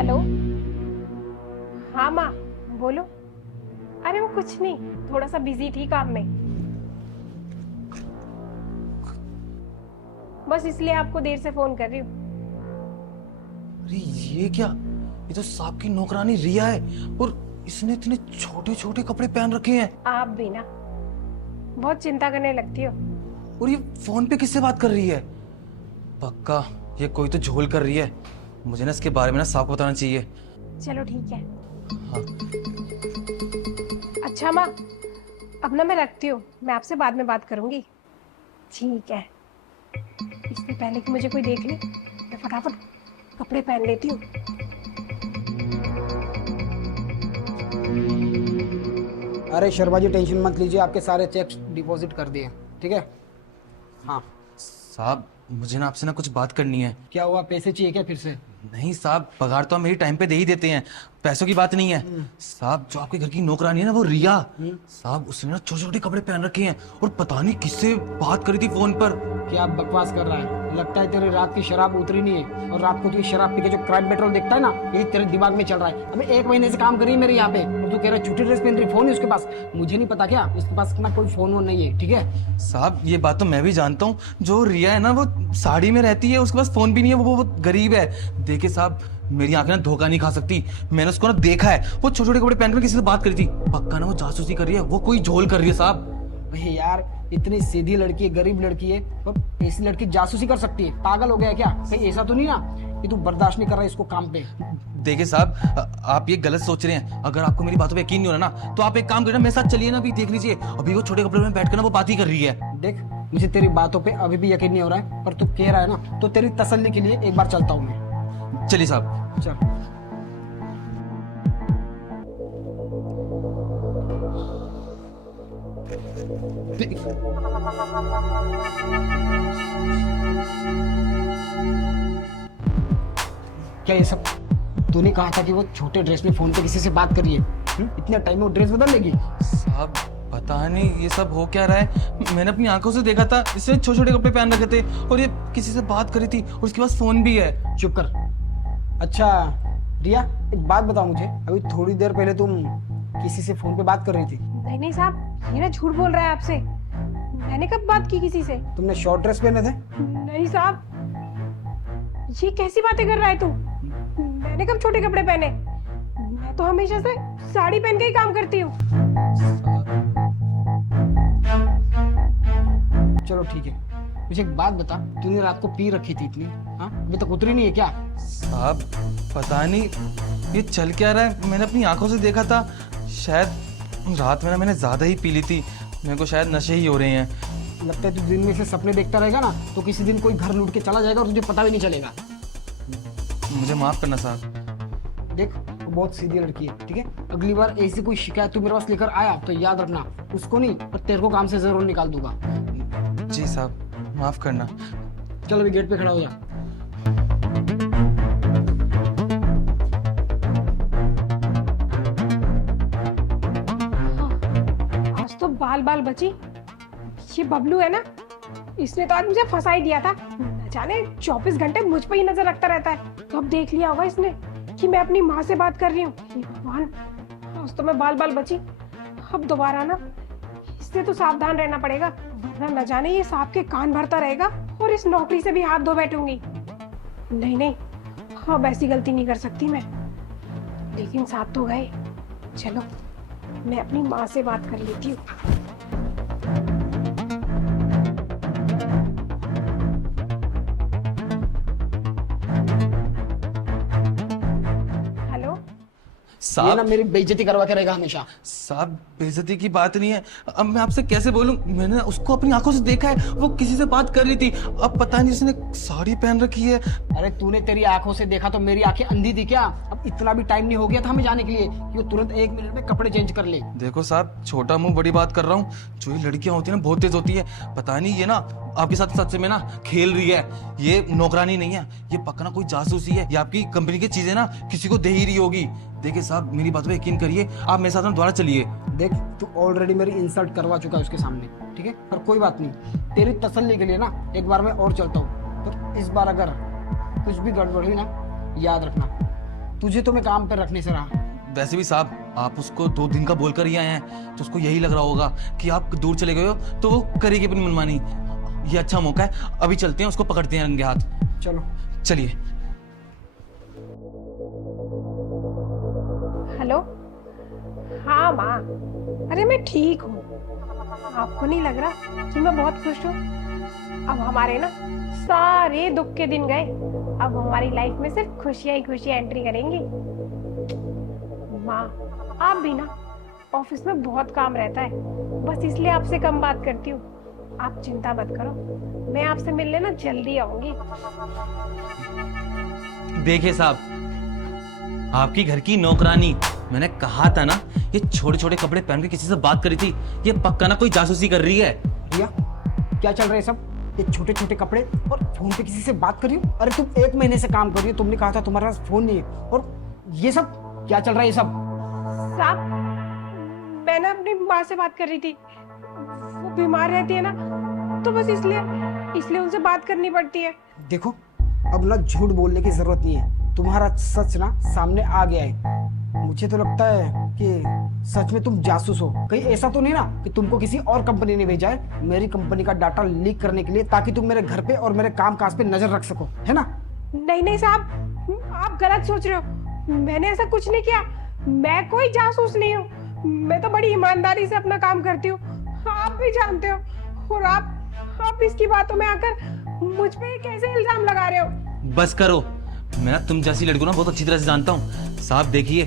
Hello. हाँ माँ, बोलो। अरे वो कुछ नहीं, थोड़ा सा बिजी थी काम में, बस इसलिए आपको देर से फोन कर रही हूँ। अरे ये क्या, ये तो सांप की नौकरानी रिया है और इसने इतने छोटे छोटे कपड़े पहन रखे हैं। आप भी ना बहुत चिंता करने लगती हो। और ये फोन पे किससे बात कर रही है? पक्का ये कोई तो झोल कर रही है। मुझे ना इसके बारे में ना सांप को बताना चाहिए। चलो ठीक है। हाँ। अच्छा माँ, अब ना मैं रखती हूँ, मैं आपसे बाद में बात करूंगी। ठीक है। इससे पहले कि मुझे कोई देख ले, मैं फटाफट कपड़े पहन लेती हूँ। अरे शर्मा जी टेंशन मत लीजिए, आपके सारे चेक्स डिपॉजिट कर दिए, ठीक है। हाँ, साहब मुझे ना आपसे ना कुछ बात करनी है। क्या हुआ, पैसे चाहिए क्या फिर से? नहीं साहब, पगार तो हम मेरी टाइम पे दे ही देते हैं, पैसों की बात नहीं है। साहब जो आपके घर की नौकरानी है ना, वो रिया साहब, उसने ना छोटे छोटे कपड़े पहन रखे हैं और पता नहीं किससे बात करी थी फोन पर। क्या आप बकवास कर रहा है? लगता है तेरे रात की शराब उतरी नहीं है, और रात को तू शराब पी के जो क्राइम पेट्रोल देखता है ना, ये तेरे दिमाग में चल रहा है। अबे 1 महीने से काम कर रही है मेरे यहाँ पे, और तू कह रहा है छुट्टी ड्रेस पहन रही, फोन है उसके पास। मुझे नहीं पता क्या उसके पास ना कोई फोन वोन नहीं है, ठीक है। साहब ये बात तो मैं भी जानता हूँ, जो रिया है ना वो साड़ी में रहती है, उसके पास फोन भी नहीं है, वो गरीब है। देखिए साहब, मेरी आंखें ना धोखा नहीं खा सकती, मैंने उसको ना देखा है, वो छोटे छोटे कपड़े पहनकर किसी से बात करी थी। पक्का ना वो जासूसी कर रही है, वो कोई झोल कर रही है साहब। भाई यार, इतनी सीधी लड़की है, गरीब लड़की है, और ऐसी लड़की जासूसी कर सकती है? पागल हो गया है क्या? कहीं ऐसा तो नहीं ना कि तू बर्दाश्त नहीं कर रहा है इसको काम पे? देखिए साहब, आप ये गलत सोच रहे हैं। अगर आपको मेरी बातों पे यकीन नहीं हो रहा ना, तो आप एक काम करें, मेरे साथ चलिए ना, अभी देख लीजिए, अभी वो छोटे कपड़े में बैठकर ना वो बात ही कर रही है। देख, मुझे तेरी बातों पे अभी भी यकीन नहीं हो रहा है, पर तू कह रहा है ना, तो तेरी तसल्ली के लिए एक बार चलता हूँ मैं। चलिए साहब। चल। क्या ये सब तूने कहा था कि वो छोटे ड्रेस में फोन पे किसी से बात करी है? इतने टाइम में वो ड्रेस बदल लेगी? साहब पता नहीं ये सब हो क्या रहा है, मैंने अपनी आंखों से देखा था, इसने छोटे छोटे कपड़े पहन रखे थे और ये किसी से बात करी थी और उसके पास फोन भी है। चुप कर। अच्छा रिया, एक बात बताओ मुझे, अभी थोड़ी देर पहले तुम किसी से फोन पे बात कर रही थी? नहीं नहीं साहब, ये ना झूठ बोल रहा है आपसे। मैंने कब बात की किसी से? तुमने शॉर्ट ड्रेस पहने थे? नहीं साहब, ये कैसी बातें कर रहा है तू? मैंने कब छोटे कपड़े पहने? मैं तो हमेशा से साड़ी पहन के ही काम करती हूँ। चलो ठीक है, मुझे एक बात बता, तूने रात को पी रखी थी इतनी, हाँ अभी तक उतरी नहीं है क्या? साहब पता नहीं ये चल क्या रहा है, मैंने अपनी आंखों से देखा था, शायद रात में ना मैंने ज्यादा ही पी ली थी, मेरे को शायद नशे ही हो रहे हैं। लगता है तू दिन में से सपने देखता रहेगा ना, तो किसी दिन कोई घर लूट के चला जाएगा और तुझे पता भी नहीं चलेगा। मुझे माफ करना साहब। देख, वो बहुत सीधी लड़की है, ठीक है। अगली बार ऐसी कोई शिकायत तू मेरे पास लेकर आया तो याद रखना, उसको नहीं पर तेरे को काम से जरूर निकाल दूंगा। जी साहब, माफ करना। चल अभी गेट पे खड़ा हो जा। आज तो बाल बाल बची। ये बबलू है ना, इसने तो आज मुझे फंसा ही दिया था। न जाने 24 घंटे मुझ पे ही नजर रखता रहता है। तो अब देख लिया होगा इसने कि मैं अपनी माँ से बात कर रही हूँ। हे भगवान, आज तो मैं बाल बाल बची। अब दोबारा ना इससे तो सावधान रहना पड़ेगा, वरना न जाने ये सांप के कान भरता रहेगा और इस नौकरी से भी हाथ धो बैठूंगी। नहीं नहीं, अब ऐसी गलती नहीं कर सकती मैं। लेकिन सांप तो गए, चलो मैं अपनी माँ से बात कर लेती हूँ। ये ना साहब मेरी बेइज्जती करवा के रहेगा हमेशा। साहब बेइज्जती की बात नहीं है, अब मैं आपसे कैसे बोलूं, मैंने उसको अपनी आंखों से देखा है, वो किसी से बात कर रही थी, अब पता नहीं उसने साड़ी पहन रखी है। अरे तूने तेरी आंखों से देखा तो मेरी आंखें अंधी थी क्या? अब इतना भी टाइम नहीं हो गया था हमें जाने के लिए कि वो तुरंत 1 मिनट में कपड़े चेंज कर ले। देखो साहब, छोटा मुंह बड़ी बात कर रहा हूँ, जो ये लड़कियां होती है ना बहुत तेज होती है, पता नहीं ये ना आपके साथ सच में ना खेल रही है, ये नौकरानी नहीं है, ये पक्का ना कोई जासूसी है, ये आपकी कंपनी की चीजें ना किसी को दे ही रही होगी। देखिए साहब, मेरी बात पे यकीन करिए, आप मेरे साथ ना दोबारा चलिए। देख, तू ऑलरेडी मेरी इंसल्ट करवा चुका है उसके सामने, ठीक है, पर कोई बात नहीं, तेरी तसल्ली के लिए ना एक बार मैं और चलता हूँ। पर इस बार अगर कुछ भी गड़बड़ हुई ना, याद रखना तुझे तो मैं काम पर रखने से रहा। वैसे भी साहब आप उसको 2 दिन का बोल कर ही आए हैं, तो उसको यही लग रहा होगा कि आप दूर चले गए हो तो वो करेगी अपनी मनमानी। ये अच्छा मौका है, अभी चलते हैं, उसको पकड़ते हैं रंगे हाथ। चलो। चलिए। हेलो। हाँ माँ, अरे मैं ठीक हूँ। आपको नहीं लग रहा कि मैं बहुत खुश हूँ? अब हमारे ना सारे दुख के दिन गए, अब हमारी लाइफ में सिर्फ खुशियाँ ही खुशियाँ एंट्री करेंगी। माँ, आप भी ना ऑफिस में बहुत काम रहता है, बस इसलिए आपसे कम बात करती हूँ। आप चिंता मत करो, मैं आपसे मिलने ना जल्दी आऊंगी। देखिए साहब, आपकी घर की नौकरानी, मैंने कहा था ना, ये छोटे छोटे कपड़े पहन के किसी से बात करी थी, ये पक्का ना कोई जासूसी कर रही है। रिया, क्या चल रहा है सब? ये छोटे छोटे कपड़े और फोन पे किसी से बात कर रही हो? अरे तुम 1 महीने से काम कर रही हो, तुमने कहा था तुम्हारे पास फोन नहीं है, और ये सब क्या चल रहा है ये सब? साहब, मैं ना अपनी माँ से बात कर रही थी, वो बीमार रहती है ना, तो बस इसलिए उनसे बात करनी पड़ती है। देखो, अब ना झूठ बोलने की जरूरत नहीं है, तुम्हारा सच ना सामने आ गया है। मुझे तो लगता है कि सच में तुम जासूस हो। कहीं ऐसा तो नहीं ना कि तुमको किसी और कंपनी ने भेजा है मेरी कंपनी का डाटा लीक करने के लिए, ताकि तुम मेरे घर पे और मेरे काम काज पे नजर रख सको, है ना? नहीं नहीं साहब, आप गलत सोच रहे हो। मैंने ऐसा कुछ नहीं किया, मैं कोई जासूस नहीं हूँ। मैं तो बड़ी ईमानदारी से अपना काम करती हूँ, आप भी जानते हो। और आप इसकी बातों में आकर मुझ पे कैसे इल्जाम लगा रहे हो? बस करो, मैं ना तुम जैसी लड़की को ना बहुत अच्छी तरह से जानता हूँ। साहब देखिए,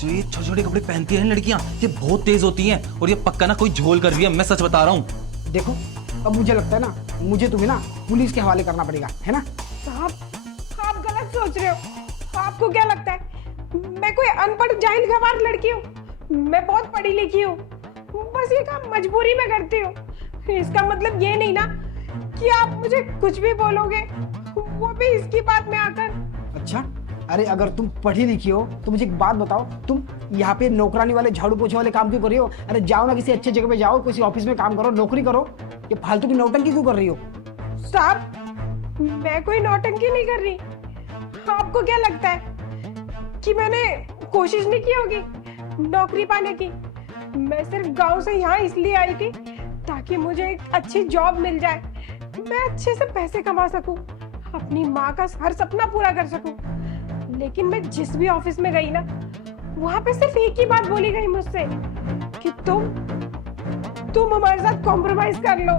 जो ये छोटे छोटे कपड़े पहनती हैं लड़कियां, ये बहुत तेज होती हैं, और ये पक्का ना कोई झोल कर रही है, मैं सच बता रहा हूँ। देखो, अब मुझे लगता है ना, मुझे तुम्हें ना पुलिस के हवाले करना पड़ेगा, है ना? साहब, आप गलत सोच रहे हो। आपको क्या लगता है मैं कोई अनपढ़ जाहिल गंवार लड़की हूँ? मैं बहुत पढ़ी लिखी हूँ, बस ये काम मजबूरी में करती हूँ। इसका मतलब ये नहीं ना कि आप मुझे कुछ भी बोलोगे, वो भी इसकी बात में आकर। अच्छा, अरे अगर तुम पढ़ी लिखी हो तो मुझे एक बात बताओ, तुम यहाँ पे नौकरानी वाले झाड़ू पोछे वाले काम क्यों कर रही हो? अरे जाओ ना, किसी अच्छे जगह पे जाओ, किसी ऑफिस में काम करो, नौकरी करो। ये फालतू की नौटंकी क्यों कर रही हो? साहब, मैं कोई नौटंकी नहीं कर रही। आपको क्या लगता है कि मैंने कोशिश नहीं की होगी नौकरी पाने की? मैं सिर्फ गांव से यहाँ इसलिए आई थी ताकि मुझे एक अच्छी जॉब मिल जाए, मैं अच्छे से पैसे कमा सकूं, अपनी माँ का हर सपना पूरा कर सकूं। लेकिन मैं जिस भी ऑफिस में गई ना, वहां पे सिर्फ एक ही बात बोली गई मुझसे कि तुम हमारे साथ कॉम्प्रोमाइज कर लो।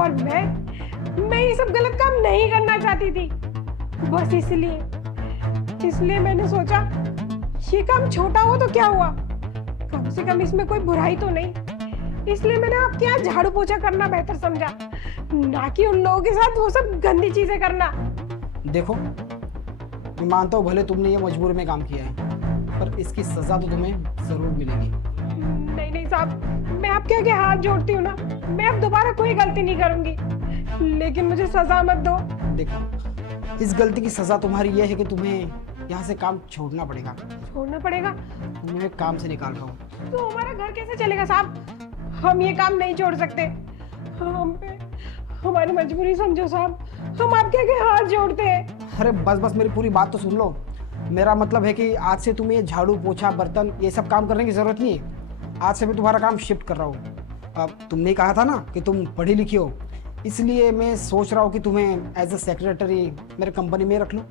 और मैं ये सब गलत काम नहीं करना चाहती थी, बस इसलिए मैंने सोचा ये काम छोटा हो तो क्या हुआ, कम से कम इसमें कोई बुराई तो नहीं। इसलिए मैंने आपके यहाँ झाड़ू पोछा करना बेहतर समझा, ना कि उन लोगों के साथ वो सब गंदी चीजें करना। देखो, मैं मानता हूँ भले तुमने ये मजबूरी में काम किया है, पर इसकी सजा तो तुम्हें जरूर मिलेगी। नहीं नहीं साहब, मैं आपके आगे हाथ जोड़ती हूँ ना, मैं अब दोबारा कोई गलती नहीं करूंगी, लेकिन मुझे सजा मत दो। देखो, इस गलती की सजा तुम्हारी ये है कि तुम्हें यहाँ से काम छोड़ना पड़ेगा। छोड़ना पड़ेगा? तुम्हें काम से निकाल रहा हूँ। तो हमारा घर कैसे चलेगा साहब? हम ये काम नहीं छोड़ सकते, हम पे हमारी मजबूरी समझो साहब, हम आपके आगे हाथ जोड़ते हैं। अरे बस मेरी पूरी बात तो सुन लो। मेरा मतलब है कि आज से तुम्हें झाड़ू पोछा बर्तन ये सब काम करने की जरूरत नहीं है। आज से मैं तुम्हारा काम शिफ्ट कर रहा हूँ। अब तुमने कहा था ना कि तुम पढ़ी लिखी हो, इसलिए मैं सोच रहा हूँ कि तुम्हें एज ए सेक्रेटरी मेरे कंपनी में रख लूँ।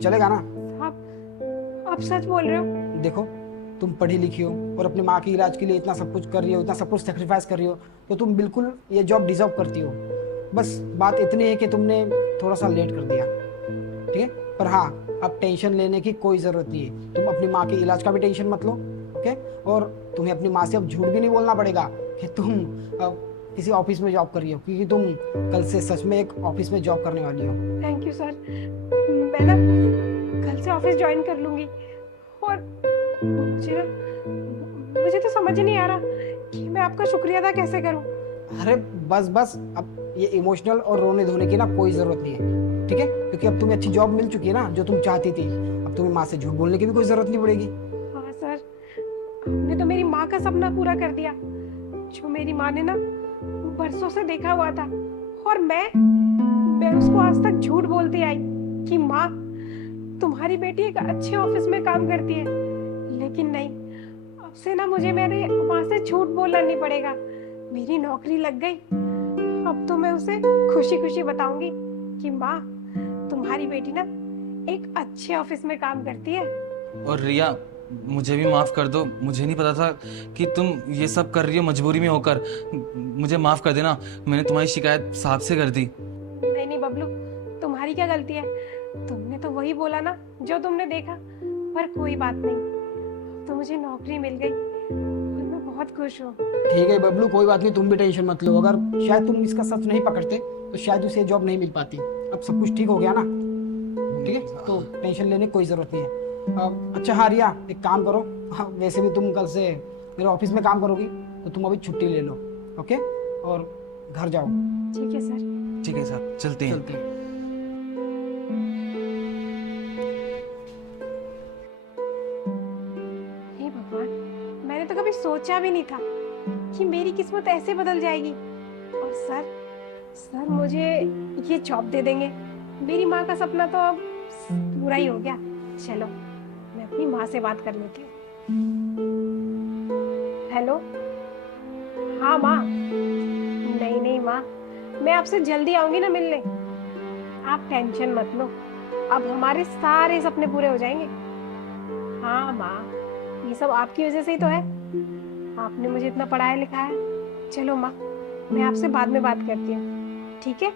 चलेगा ना? आप सच बोल रहे हो? देखो, तुम पढ़ी लिखी हो और अपनी माँ के इलाज के लिए इतना सब कुछ कर रही हो, इतना सब कुछ सेक्रीफाइस कर रही हो, तो तुम बिल्कुल ये जॉब डिजर्व करती हो। बस बात इतनी है कि तुमने थोड़ा सा लेट कर दिया, ठीक है? पर हाँ, अब टेंशन लेने की कोई ज़रूरत नहीं है। तुम अपनी माँ के इलाज का भी टेंशन मत लो, ओके? और तुम्हें अपनी माँ से अब झूठ भी नहीं बोलना पड़ेगा कि तुम किसी ऑफिस में जॉब कर रही हो, क्योंकि तुम कल से सच में एक ऑफिस में जॉब करने वाली हो। थैंक यू सर, मैं ना कल से ऑफिस ज्वाइन कर लूंगी। और मुझे तो समझ नहीं आ रहा कि मैं आपका शुक्रिया अदा कैसे करूं। अरे बस अब ये इमोशनल और रोने धोने की ना कोई ज़रूरत नहीं है, ठीक है? क्योंकि अब तुम्हें अच्छी जॉब मिल चुकी है ना, जो तुम चाहती थी। अब तुम्हें माँ से झूठ बोलने की भी कोई ज़रूरत नहीं पड़ेगी। हाँ सर, आपने तो मेरी माँ का सपना पूरा कर दिया, जो मेरी माँ ने ना बरसों से देखा हुआ था। और मैं उसको आज तक झूठ बोलती आई कि माँ तुम्हारी बेटी एक अच्छे ऑफिस में काम करती है, लेकिन नहीं, अब से ना मुझे मेरे माँ से झूठ बोलना नहीं पड़ेगा। मेरी नौकरी लग गई, अब तो मैं उसे खुशी खुशी बताऊंगी कि माँ, तुम्हारी बेटी ना एक अच्छे ऑफिस में काम करती है। और रिया, मुझे भी माफ कर दो, मुझे नहीं पता था कि तुम ये सब कर रही हो मजबूरी में होकर। मुझे माफ कर देना, मैंने तुम्हारी शिकायत साहब से कर दी। नहीं नहीं बबलू, तुम्हारी क्या गलती है? तुमने तो वही बोला ना जो तुमने देखा। पर कोई बात नहीं, तो मुझे नौकरी मिल गई और मैं बहुत खुश हूँ। ठीक है बबलू, कोई बात नहीं, तुम भी टेंशन मत लो। अगर शायद तुम इसका सच नहीं पकड़ते तो शायद उसे जॉब नहीं मिल पाती। अब सब कुछ ठीक हो गया ना, ठीक है, तो टेंशन लेने की कोई ज़रूरत नहीं है। अच्छा हाँ रिया, एक काम करो, हाँ, वैसे भी तुम कल से मेरे ऑफिस में काम करोगी, तो तुम अभी छुट्टी ले लो, ओके, और घर जाओ। ठीक है सर। ठीक है सर, चलते हैं। चलते हैं। हे भगवान, मैंने तो कभी सोचा भी नहीं था कि मेरी किस्मत ऐसे बदल जाएगी। और सर मुझे ये जॉब दे देंगे। मेरी माँ का सपना तो अब पूरा ही हो गया। चलो, मैं अपनी माँ से बात कर लेती हूँ। हेलो, हाँ माँ। नहीं माँ, मैं आपसे जल्दी आऊंगी ना मिलने। आप टेंशन मत लो, अब हमारे सारे सपने पूरे हो जाएंगे। हाँ माँ, ये सब आपकी वजह से ही तो है। आपने मुझे इतना पढ़ाया लिखाया है। चलो माँ, मैं आपसे बाद में बात करती हूँ, ठीक है?